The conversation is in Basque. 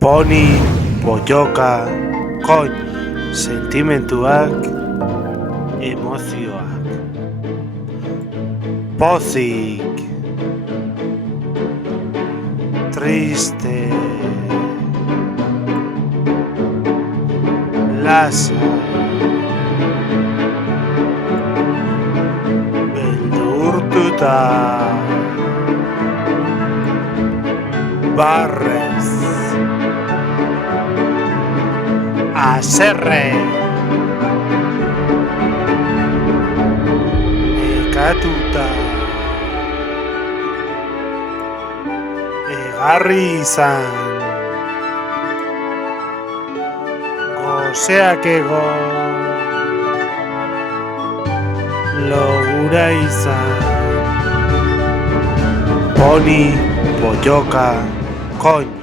Poni, poioka, koin, sentimentuak, emozioak. Pozik, triste, lasa, beldurtuta, barrez, haserre, nekatuta, egarri izan, goseak egon, logura izan. Poni, poioka, koin.